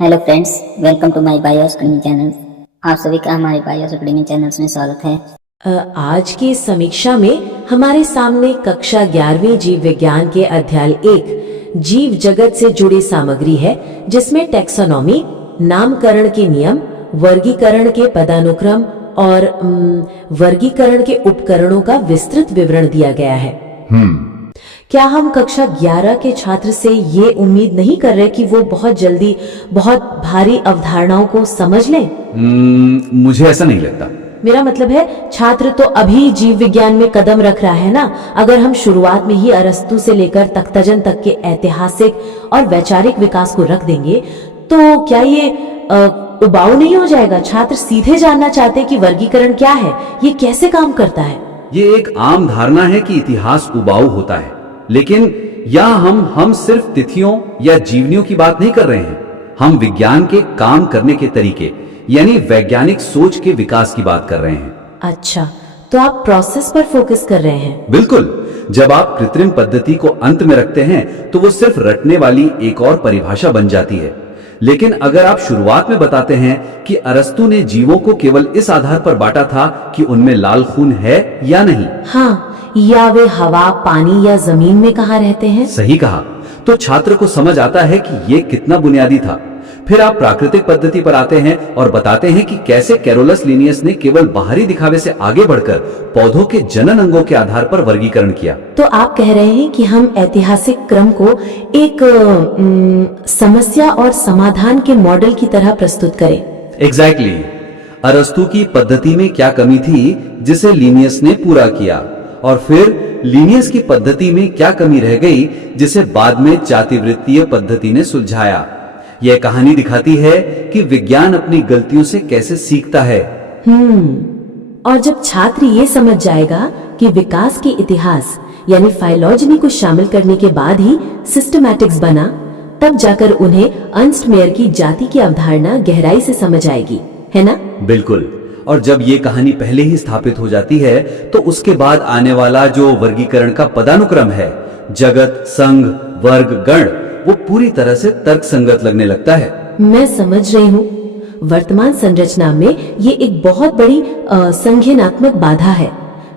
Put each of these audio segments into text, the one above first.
Hello friends, welcome to my Bios Academy channel. आप सभी का हमारे बायोस अकेडमी चैनल्स में स्वागत है। आज की इस समीक्षा में हमारे सामने कक्षा 11वीं जीव विज्ञान के अध्याय 1 जीव जगत से जुड़ी सामग्री है, जिसमें टैक्सोनॉमी, नामकरण के नियम, वर्गीकरण के पदानुक्रम और वर्गीकरण के उपकरणों का विस्तृत विवरण दिया गया है। क्या हम कक्षा 11 के छात्र से ये उम्मीद नहीं कर रहे कि वो बहुत जल्दी बहुत भारी अवधारणाओं को समझ लें? मुझे ऐसा नहीं लगता। मेरा मतलब है, छात्र तो अभी जीव विज्ञान में कदम रख रहा है ना। अगर हम शुरुआत में ही अरस्तु से लेकर तख्ताजन तक के ऐतिहासिक और वैचारिक विकास को रख देंगे, तो क्या ये उबाऊ नहीं हो जाएगा? छात्र सीधे जानना चाहते कि वर्गीकरण क्या है, ये कैसे काम करता है। ये एक आम धारणा है कि इतिहास उबाऊ होता है, लेकिन यहाँ हम सिर्फ तिथियों या जीवनियों की बात नहीं कर रहे हैं। हम विज्ञान के काम करने के तरीके यानी वैज्ञानिक सोच के विकास की बात कर रहे हैं। अच्छा, तो आप प्रोसेस पर फोकस कर रहे हैं। बिल्कुल। जब आप कृत्रिम पद्धति को अंत में रखते हैं तो वो सिर्फ रटने वाली एक और परिभाषा बन जाती है। लेकिन अगर आप शुरुआत में बताते हैं कि अरस्तु ने जीवों को केवल इस आधार पर बांटा था कि उनमें लाल खून है या नहीं, हाँ, या वे हवा, पानी या जमीन में कहाँ रहते हैं। सही कहा, तो छात्र को समझ आता है कि ये कितना बुनियादी था। फिर आप प्राकृतिक पद्धति पर आते हैं और बताते हैं कि कैसे कैरोलस लिनियस ने केवल बाहरी दिखावे से आगे बढ़कर पौधों के जनन अंगों के आधार पर वर्गीकरण किया। तो आप कह रहे हैं कि हम ऐतिहासिक क्रम को एक समस्या और समाधान के मॉडल की तरह प्रस्तुत करें। एग्जैक्टली। अरस्तु की पद्धति में क्या कमी थी जिसे लिनियस ने पूरा किया, और फिर लिनियस की पद्धति में क्या कमी रह गई जिसे बाद में जातिवृत्तीय पद्धति ने सुलझाया। यह कहानी दिखाती है कि विज्ञान अपनी गलतियों से कैसे सीखता है। और जब छात्र ये समझ जाएगा कि विकास के इतिहास यानी फाइलॉजनी को शामिल करने के बाद ही सिस्टमैटिक्स बना, तब जाकर उन्हें अर्नस्ट मेयर की जाति की अवधारणा गहराई से समझ आएगी, है ना? बिल्कुल। और जब ये कहानी पहले ही स्थापित हो जाती है तो उसके बाद आने वाला जो वर्गीकरण का पदानुक्रम है, जगत, संघ, वर्ग, गण, वो पूरी तरह से तर्कसंगत लगने लगता है। मैं समझ रही हूँ। वर्तमान संरचना में ये एक बहुत बड़ी संज्ञानात्मक बाधा है।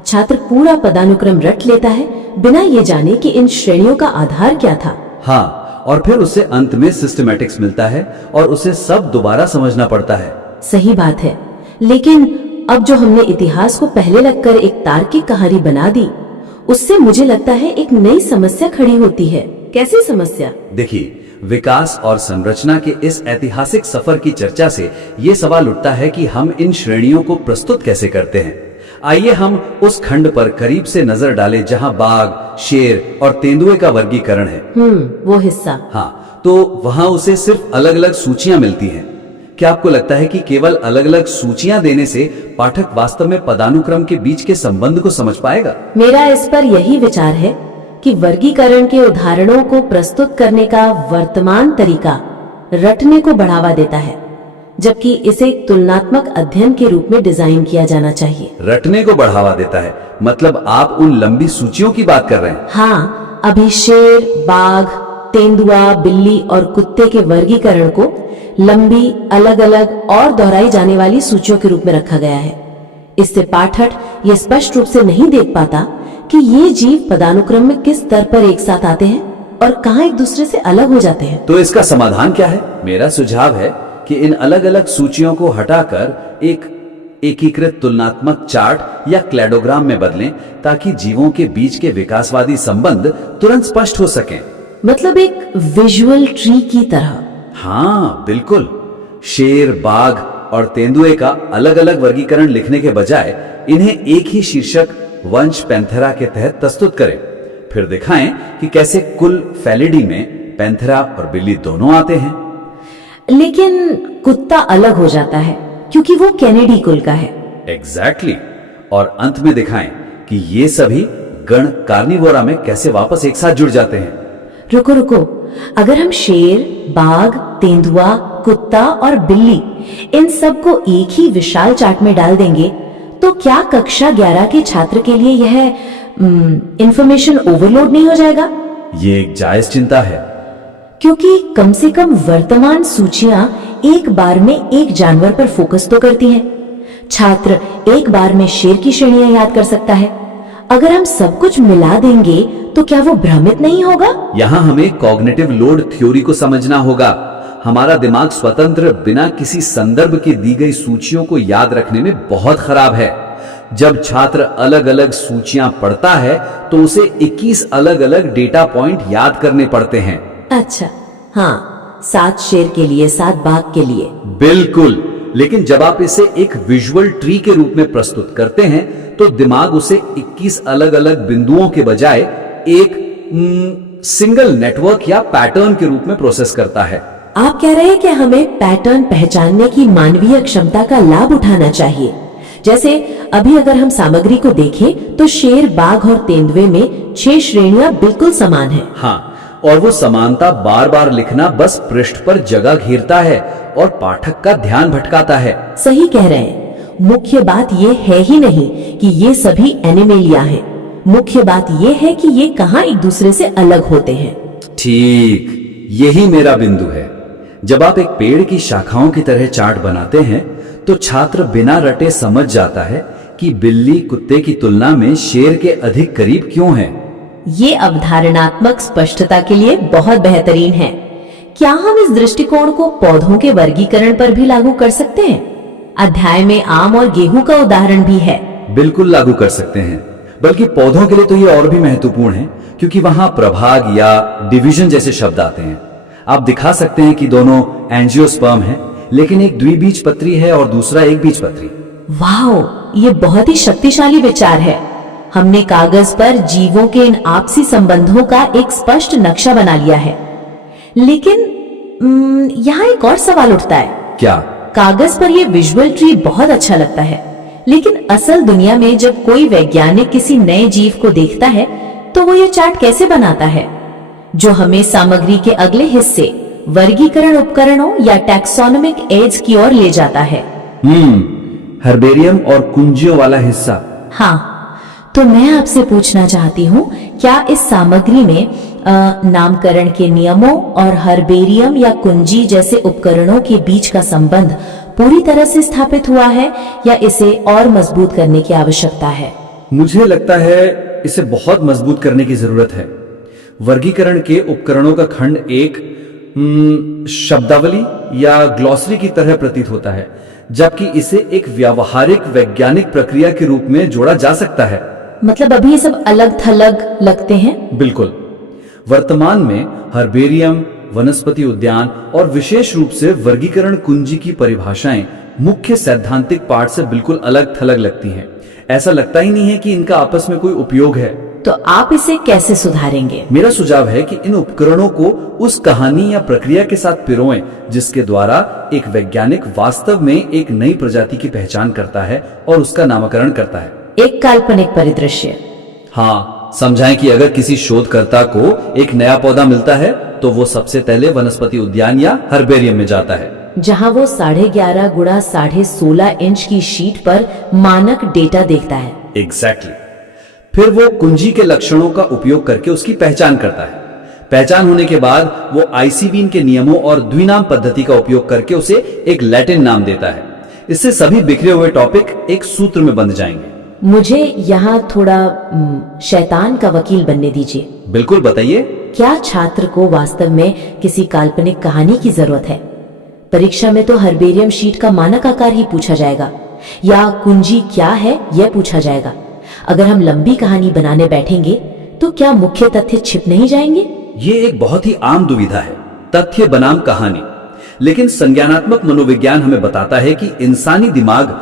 छात्र पूरा पदानुक्रम रट लेता है बिना ये जाने कि इन श्रेणियों का आधार क्या था। हाँ, और फिर उसे अंत में सिस्टमैटिक्स मिलता है और उसे सब दोबारा समझना पड़ता है। सही बात है, लेकिन अब जो हमने इतिहास को पहले लगकर एक तार्किक कहानी बना दी, उससे मुझे लगता है एक नई समस्या खड़ी होती है। कैसी समस्या? देखिए, विकास और संरचना के इस ऐतिहासिक सफर की चर्चा से ये सवाल उठता है कि हम इन श्रेणियों को प्रस्तुत कैसे करते हैं। आइए हम उस खंड पर करीब से नजर डालें जहां बाघ, शेर और तेंदुए का वर्गीकरण है। वो हिस्सा। हाँ, तो वहां उसे सिर्फ अलग अलग सूचियां मिलती हैं। क्या आपको लगता है कि केवल अलग अलग सूचियां देने से पाठक वास्तव में पदानुक्रम के बीच के संबंध को समझ पाएगा? मेरा इस पर यही विचार है कि वर्गीकरण के उदाहरणों को प्रस्तुत करने का वर्तमान तरीका रटने को बढ़ावा देता है, जबकि इसे तुलनात्मक अध्ययन के रूप में डिजाइन किया जाना चाहिए। रटने को बढ़ावा देता है मतलब आप उन लंबी सूचियों की बात कर रहे हैं? हाँ, अभी शेर, बाघ, तेंदुआ, बिल्ली और कुत्ते के वर्गीकरण को लंबी, अलग अलग और दोहराई जाने वाली सूचियों के रूप में रखा गया है। इससे पाठक ये स्पष्ट रूप से नहीं देख पाता कि ये जीव पदानुक्रम में किस स्तर पर एक साथ आते हैं और कहाँ एक दूसरे से अलग हो जाते हैं। तो इसका समाधान क्या है? मेरा सुझाव है कि इन अलग अलग सूचियों को हटाकर एक एकीकृत तुलनात्मक चार्ट या क्लैडोग्राम में बदलें, ताकि जीवों के बीच के विकासवादी संबंध तुरंत स्पष्ट हो सकें। मतलब एक विजुअल ट्री की तरह। हाँ बिल्कुल। शेर, बाघ और तेंदुए का अलग अलग वर्गीकरण लिखने के बजाय इन्हें एक ही शीर्षक वंश पैंथेरा के तहत प्रस्तुत करें। फिर दिखाएं कि कैसे कुल फेलिडी में पैंथेरा और बिल्ली दोनों आते हैं। लेकिन कुत्ता अलग हो जाता है क्योंकि वो कैनेडी कुल का है। एग्जैक्टली। और अंत में दिखाएं कि ये सभी गण कार्निवोरा में कैसे वापस एक साथ जुड़ जाते हैं। रुको, अगर हम शेर, बाघ, तेंदुआ, कुत्ता और बिल्ली इन सबको एक ही विशाल चार्ट में डाल देंगे, तो क्या कक्षा 11 के छात्र के लिए यह इंफॉर्मेशन ओवरलोड नहीं हो जाएगा? ये एक जायज चिंता है। क्योंकि कम से कम वर्तमान सूचियां एक बार में एक जानवर पर फोकस तो करती हैं। छात्र एक बार में शेर की श्रेणियां याद कर सकता है। अगर हम सब कुछ मिला देंगे तो क्या वो भ्रमित नहीं होगा? यहाँ हमें कॉग्निटिव लोड थ्योरी को समझना होगा। हमारा दिमाग स्वतंत्र बिना किसी संदर्भ की दी गई सूचियों को याद रखने में बहुत खराब है। जब छात्र अलग अलग सूचियां पढ़ता है तो उसे 21 अलग अलग डेटा पॉइंट याद करने पड़ते हैं। अच्छा, हाँ, 7 शेर के लिए, 7 बाघ के लिए। बिल्कुल, लेकिन जब आप इसे एक विजुअल ट्री के रूप में प्रस्तुत करते हैं तो दिमाग उसे 21 अलग अलग बिंदुओं के बजाय एक सिंगल नेटवर्क या पैटर्न के रूप में प्रोसेस करता है। आप कह रहे हैं कि हमें पैटर्न पहचानने की मानवीय क्षमता का लाभ उठाना चाहिए। जैसे अभी अगर हम सामग्री को देखें तो शेर, बाघ और तेंदुए में 6 श्रेणियां बिल्कुल समान हैं। हाँ, और वो समानता बार बार लिखना बस पृष्ठ पर जगह घेरता है और पाठक का ध्यान भटकाता है। सही कह रहे हैं। मुख्य बात ये है ही नहीं कि ये सभी एनिमेलिया हैं। मुख्य बात ये है कि ये कहाँ एक दूसरे से अलग होते हैं। ठीक, यही मेरा बिंदु है। जब आप एक पेड़ की शाखाओं की तरह चार्ट बनाते हैं तो छात्र बिना रटे समझ जाता है कि बिल्ली कुत्ते की तुलना में शेर के अधिक करीब क्यों है। ये अवधारणात्मक स्पष्टता के लिए बहुत बेहतरीन है। क्या हम इस दृष्टिकोण को पौधों के वर्गीकरण पर भी लागू कर सकते हैं? अध्याय में आम और गेहूं का उदाहरण भी है। बिल्कुल लागू कर सकते हैं, बल्कि पौधों के लिए तो ये और भी महत्वपूर्ण है क्योंकि वहां प्रभाग या डिवीजन जैसे शब्द आते हैं। आप दिखा सकते हैं कि दोनों एंजियोस्पर्म हैं, लेकिन एक द्विबीजपत्री है और दूसरा एक बीजपत्री। वाह, ये बहुत ही शक्तिशाली विचार है। हमने कागज पर जीवों के इन आपसी संबंधों का एक स्पष्ट नक्शा बना लिया है। लेकिन यहाँ एक और सवाल उठता है। क्या? कागज पर ये विजुअल ट्री बहुत अच्छा लगता है, लेकिन असल दुनिया में जब कोई वैज्ञानिक किसी नए जीव को देखता है तो वो ये चार्ट कैसे बनाता है, जो हमें सामग्री के अगले हिस्से, वर्गीकरण उपकरणों या टैक्सोनॉमिक एड्स की ओर ले जाता है। हर्बेरियम और कुंजियों वाला हिस्सा। हाँ, तो मैं आपसे पूछना चाहती हूँ, क्या इस सामग्री में नामकरण के नियमों और हर्बेरियम या कुंजी जैसे उपकरणों के बीच का संबंध पूरी तरह से स्थापित हुआ है या इसे और मजबूत करने की आवश्यकता है? मुझे लगता है इसे बहुत मजबूत करने की जरूरत है। वर्गीकरण के उपकरणों का खंड एक शब्दावली या ग्लॉसरी की तरह प्रतीत होता है, जबकि इसे एक व्यावहारिक वैज्ञानिक प्रक्रिया के रूप में जोड़ा जा सकता है। मतलब अभी ये सब अलग थलग लगते हैं? बिल्कुल। वर्तमान में हर्बेरियम, वनस्पति उद्यान और विशेष रूप से वर्गीकरण कुंजी की परिभाषाएं मुख्य सैद्धांतिक पाठ से बिल्कुल अलग थलग लगती हैं। ऐसा लगता ही नहीं है कि इनका आपस में कोई उपयोग है। तो आप इसे कैसे सुधारेंगे? मेरा सुझाव है कि इन उपकरणों को उस कहानी या प्रक्रिया के साथ पिरोएं जिसके द्वारा एक वैज्ञानिक वास्तव में एक नई प्रजाति की पहचान करता है और उसका नामकरण करता है। एक काल्पनिक परिदृश्य। हाँ, समझाएं कि अगर किसी शोधकर्ता को एक नया पौधा मिलता है तो वो सबसे पहले वनस्पति उद्यान या हर्बेरियम में जाता है, जहां वो 11.5 गुणा 16.5 इंच की शीट पर मानक डेटा देखता है। एग्जैक्टली। फिर वो कुंजी के लक्षणों का उपयोग करके उसकी पहचान करता है। पहचान होने के बाद वो आईसीबीएम के नियमों और द्विनाम पद्धति का उपयोग करके उसे एक लैटिन नाम देता है। इससे सभी बिखरे हुए टॉपिक एक सूत्र में बंध जाएंगे। मुझे यहाँ थोड़ा शैतान का वकील बनने दीजिए। बिल्कुल, बताइए। क्या छात्र को वास्तव में किसी काल्पनिक कहानी की जरूरत है? परीक्षा में तो हर्बेरियम शीट का मानक आकार ही पूछा जाएगा या कुंजी क्या है यह पूछा जाएगा। अगर हम लंबी कहानी बनाने बैठेंगे तो क्या मुख्य तथ्य छिप नहीं जाएंगे? ये एक बहुत ही आम दुविधा है, तथ्य बनाम कहानी। लेकिन संज्ञानात्मक मनोविज्ञान हमें बताता है कि इंसानी दिमाग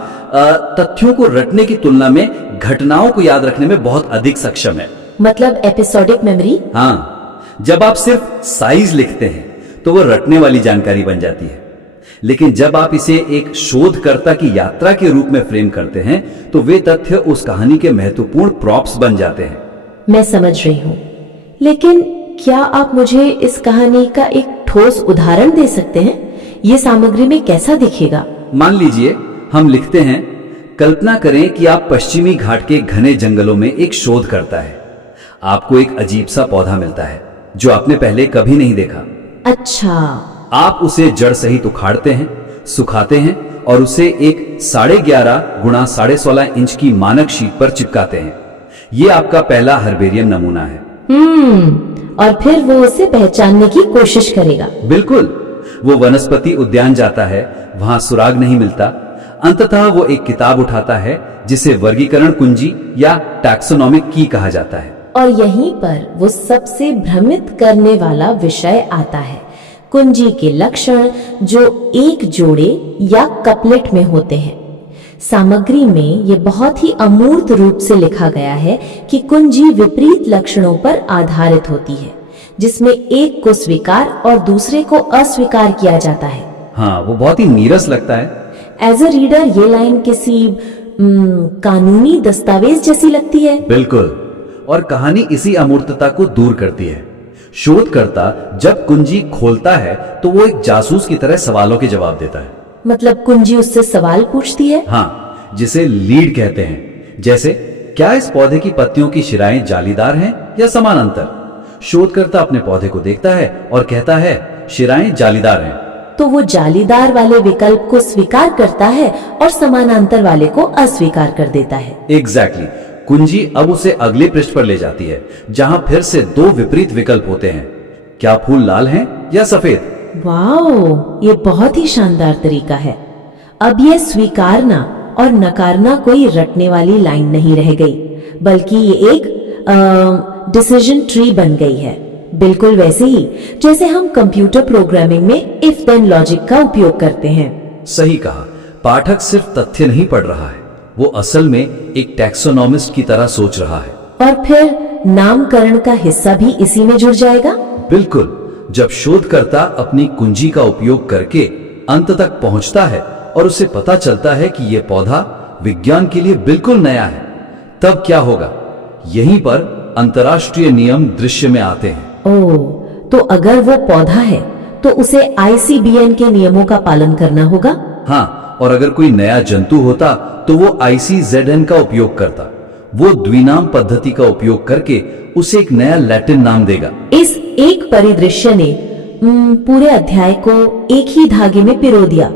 तथ्यों को रटने की तुलना में घटनाओं को याद रखने में बहुत अधिक सक्षम है। मतलब एपिसोडिक मेमोरी? हाँ, जब आप सिर्फ साइज लिखते हैं तो वो रटने वाली जानकारी बन जाती है, लेकिन जब आप इसे एक शोधकर्ता की यात्रा के रूप में फ्रेम करते हैं तो वे तथ्य उस कहानी के महत्वपूर्ण प्रॉप्स बन जाते हैं। मैं समझ रही हूँ, लेकिन क्या आप मुझे इस कहानी का एक ठोस उदाहरण दे सकते हैं? ये सामग्री में कैसा दिखेगा? मान लीजिए हम लिखते हैं, कल्पना करें कि आप पश्चिमी घाट के घने जंगलों में एक शोधकर्ता है। आपको एक अजीब सा पौधा मिलता है जो आपने पहले कभी नहीं देखा। अच्छा, आप उसे जड़ सहित उखाड़ते हैं, सुखाते हैं और उसे एक 11.5 गुणा 16.5 इंच की मानक शीट पर चिपकाते हैं। ये आपका पहला हर्बेरियम नमूना है। और फिर वो उसे पहचानने की कोशिश करेगा। बिल्कुल, वो वनस्पति उद्यान जाता है, वहां सुराग नहीं मिलता। अंततः वो एक किताब उठाता है जिसे वर्गीकरण कुंजी या टैक्सोनॉमिक की कहा जाता है। और यहीं पर वो सबसे भ्रमित करने वाला विषय आता है, कुंजी के लक्षण जो एक जोड़े या कपलेट में होते हैं। सामग्री में ये बहुत ही अमूर्त रूप से लिखा गया है कि कुंजी विपरीत लक्षणों पर आधारित होती है, जिसमें एक को स्वीकार और दूसरे को अस्वीकार किया जाता है। हाँ, वो बहुत ही नीरस लगता है। एज अ रीडर ये लाइन किसी कानूनी दस्तावेज जैसी लगती है। बिल्कुल, और कहानी इसी अमूर्तता को दूर करती है। शोधकर्ता जब कुंजी खोलता है तो वो एक जासूस की तरह सवालों के जवाब देता है। मतलब कुंजी उससे सवाल पूछती है? हाँ, जिसे लीड कहते हैं। जैसे, क्या इस पौधे की पत्तियों की शिराएं जालीदार हैं या समानांतर? शोधकर्ता अपने पौधे को देखता है और कहता है शिराएं जालीदार हैं। तो वो जालीदार वाले विकल्प को स्वीकार करता है और समानांतर वाले को अस्वीकार कर देता है। एग्जैक्टली। कुंजी अब उसे अगले पृष्ठ पर ले जाती है, जहां फिर से 2 विपरीत विकल्प होते हैं। क्या फूल लाल हैं या सफेद? वाओ, ये बहुत ही शानदार तरीका है। अब ये स्वीकारना और नकारना कोई रटने वाली लाइन नहीं रह गई, बल्कि ये एक डिसीजन ट्री बन गई है। बिल्कुल वैसे ही जैसे हम कंप्यूटर प्रोग्रामिंग में इफ देन लॉजिक का उपयोग करते हैं। सही कहा। पाठक सिर्फ तथ्य नहीं पढ़ रहा है, वो असल में एक टैक्सोनॉमिस्ट की तरह सोच रहा है। और फिर नामकरण का हिस्सा भी इसी में जुड़ जाएगा। बिल्कुल। जब शोधकर्ता अपनी कुंजी का उपयोग करके अंत तक पहुंचता है और उसे पता चलता है कि यह पौधा विज्ञान के लिए बिल्कुल नया है, तब क्या होगा? यहीं पर अंतर्राष्ट्रीय नियम दृश्य में आते हैं। ओह, तो अगर वो पौधा है तो उसे ICBN के नियमों का पालन करना होगा। हाँ, और अगर कोई नया जंतु होता तो वो ICZN का उपयोग करता। वो द्विनाम पद्धति का उपयोग करके उसे एक नया लैटिन नाम देगा। इस एक परिदृश्य ने पूरे अध्याय को एक ही धागे में पिरो दिया।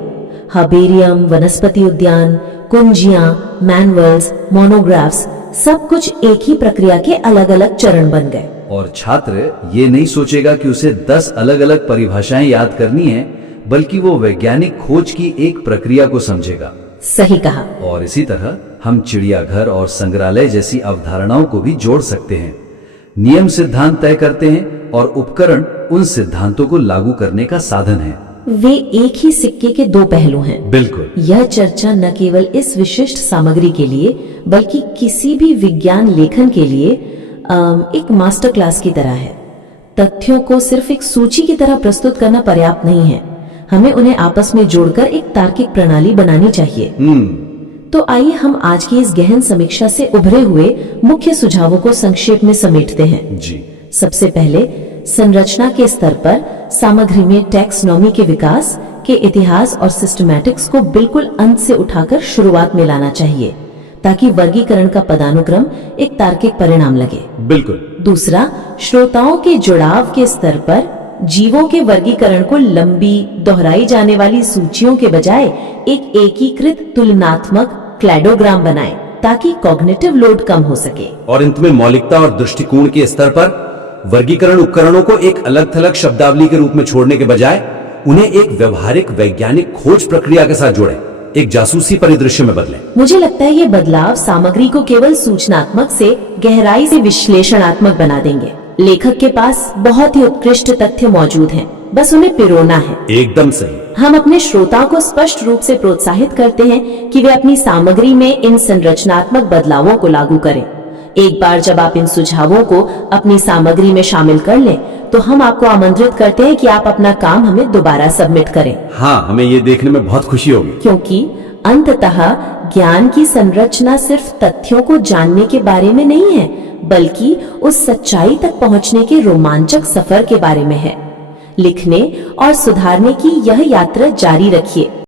हर्बेरियम, वनस्पति उद्यान, कुंजियां, मैनुअल्स, मोनोग्राफ्स, सब कुछ एक ही प्रक्रिया के अलग अलग चरण बन गए। और छात्र ये नहीं सोचेगा कि उसे 10 अलग अलग परिभाषाएं याद करनी है, बल्कि वो वैज्ञानिक खोज की एक प्रक्रिया को समझेगा। सही कहा। और इसी तरह हम चिड़ियाघर और संग्रहालय जैसी अवधारणाओं को भी जोड़ सकते हैं। नियम सिद्धांत तय करते हैं और उपकरण उन सिद्धांतों को लागू करने का साधन है। वे एक ही सिक्के के 2 पहलू हैं। बिल्कुल। यह चर्चा न केवल इस विशिष्ट सामग्री के लिए बल्कि किसी भी विज्ञान लेखन के लिए एक मास्टर क्लास की तरह है। तथ्यों को सिर्फ एक सूची की तरह प्रस्तुत करना पर्याप्त नहीं है, हमें उन्हें आपस में जोड़कर एक तार्किक प्रणाली बनानी चाहिए। तो आइए हम आज की इस गहन समीक्षा से उभरे हुए मुख्य सुझावों को संक्षेप में समेटते हैं। जी। सबसे पहले, संरचना के स्तर पर सामग्री में टैक्सोनॉमी के विकास के इतिहास और सिस्टमैटिक्स को बिल्कुल अंत से उठाकर शुरुआत में लाना चाहिए, ताकि वर्गीकरण का पदानुक्रम एक तार्किक परिणाम लगे। बिल्कुल। दूसरा, श्रोताओं के जुड़ाव के स्तर पर जीवों के वर्गीकरण को लंबी दोहराई जाने वाली सूचियों के बजाय एक एकीकृत तुलनात्मक क्लैडोग्राम बनाएं, ताकि कॉग्निटिव लोड कम हो सके। और अंत में मौलिकता और दृष्टिकोण के स्तर पर वर्गीकरण उपकरणों को एक अलग थलग शब्दावली के रूप में छोड़ने के बजाय उन्हें एक व्यवहारिक वैज्ञानिक खोज प्रक्रिया के साथ जोड़ें, एक जासूसी परिदृश्य में बदलें। मुझे लगता है ये बदलाव सामग्री को केवल सूचनात्मक से गहराई से विश्लेषणात्मक बना देंगे। लेखक के पास बहुत ही उत्कृष्ट तथ्य मौजूद हैं, बस उन्हें पिरोना है। एकदम सही। हम अपने श्रोताओं को स्पष्ट रूप से प्रोत्साहित करते हैं कि वे अपनी सामग्री में इन संरचनात्मक बदलावों को लागू करें। एक बार जब आप इन सुझावों को अपनी सामग्री में शामिल कर लें, तो हम आपको आमंत्रित करते हैं कि आप अपना काम हमें दोबारा सबमिट करें। हाँ, हमें ये देखने में बहुत खुशी होगी, क्योंकि अंततः ज्ञान की संरचना सिर्फ तथ्यों को जानने के बारे में नहीं है, बल्कि उस सच्चाई तक पहुंचने के रोमांचक सफर के बारे में है। लिखने और सुधारने की यह यात्रा जारी रखिए